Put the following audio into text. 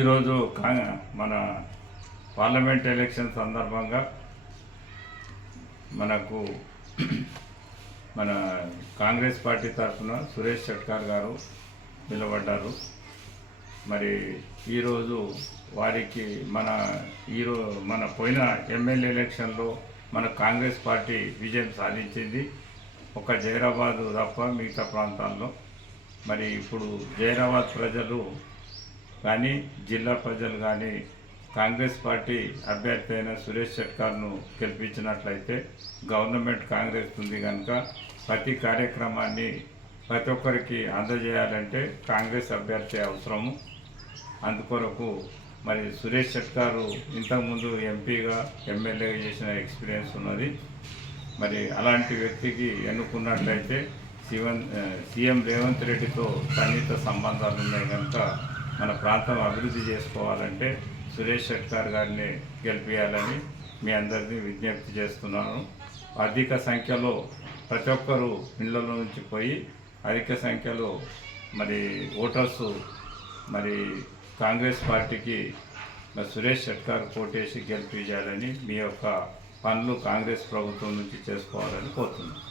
ఈరోజు మన parliament election సందర్భంగా మనకు మన కాంగ్రెస్ పార్టీ తరఫున సురేష్ షెట్కార్ గారు నిలబడ్డారు. మరి ఈరోజు వారికి మన పోయిన ఎమ్మెల్యే ఎలక్షన్లో మన కాంగ్రెస్ పార్టీ విజయం సాధించింది. ఒక జైరాబాద్ తప్ప మిగతా ప్రాంతాల్లో. మరి ఇప్పుడు జైరాబాద్ ప్రజలు కానీ జిల్లా ప్రజలు కానీ కాంగ్రెస్ పార్టీ అభ్యర్థి అయిన సురేష్ షెట్కార్ను గెలిపించినట్లయితే గవర్నమెంట్ కాంగ్రెస్ ఉంది కనుక ప్రతి కార్యక్రమాన్ని ప్రతి ఒక్కరికి అందజేయాలంటే కాంగ్రెస్ అభ్యర్థి అవసరము. అందుకొరకు మరి సురేష్ షెట్కారు ఇంతకుముందు ఎంపీగా ఎమ్మెల్యేగా చేసిన ఎక్స్పీరియన్స్ ఉన్నది. మరి అలాంటి వ్యక్తికి ఎన్నుకున్నట్లయితే సీఎం రేవంత్ రెడ్డితో సన్నిహిత సంబంధాలు ఉన్నాయి కనుక మన ప్రాంతం అభివృద్ధి చేసుకోవాలంటే సురేష్ షెట్కార్ గారిని గెలిపించాలని మీ అందరినీ విజ్ఞప్తి చేస్తున్నాను. అధిక సంఖ్యలో ప్రతి ఒక్కరూ ఇళ్లలో నుంచి పోయి అధిక సంఖ్యలో మరి ఓటర్స్ మరి కాంగ్రెస్ పార్టీకి సురేష్ షెట్కార్ కోటేసి గెలిపించాలని మీ యొక్క పనులు కాంగ్రెస్ ప్రభుత్వం నుంచి చేసుకోవాలని కోరుతున్నాను.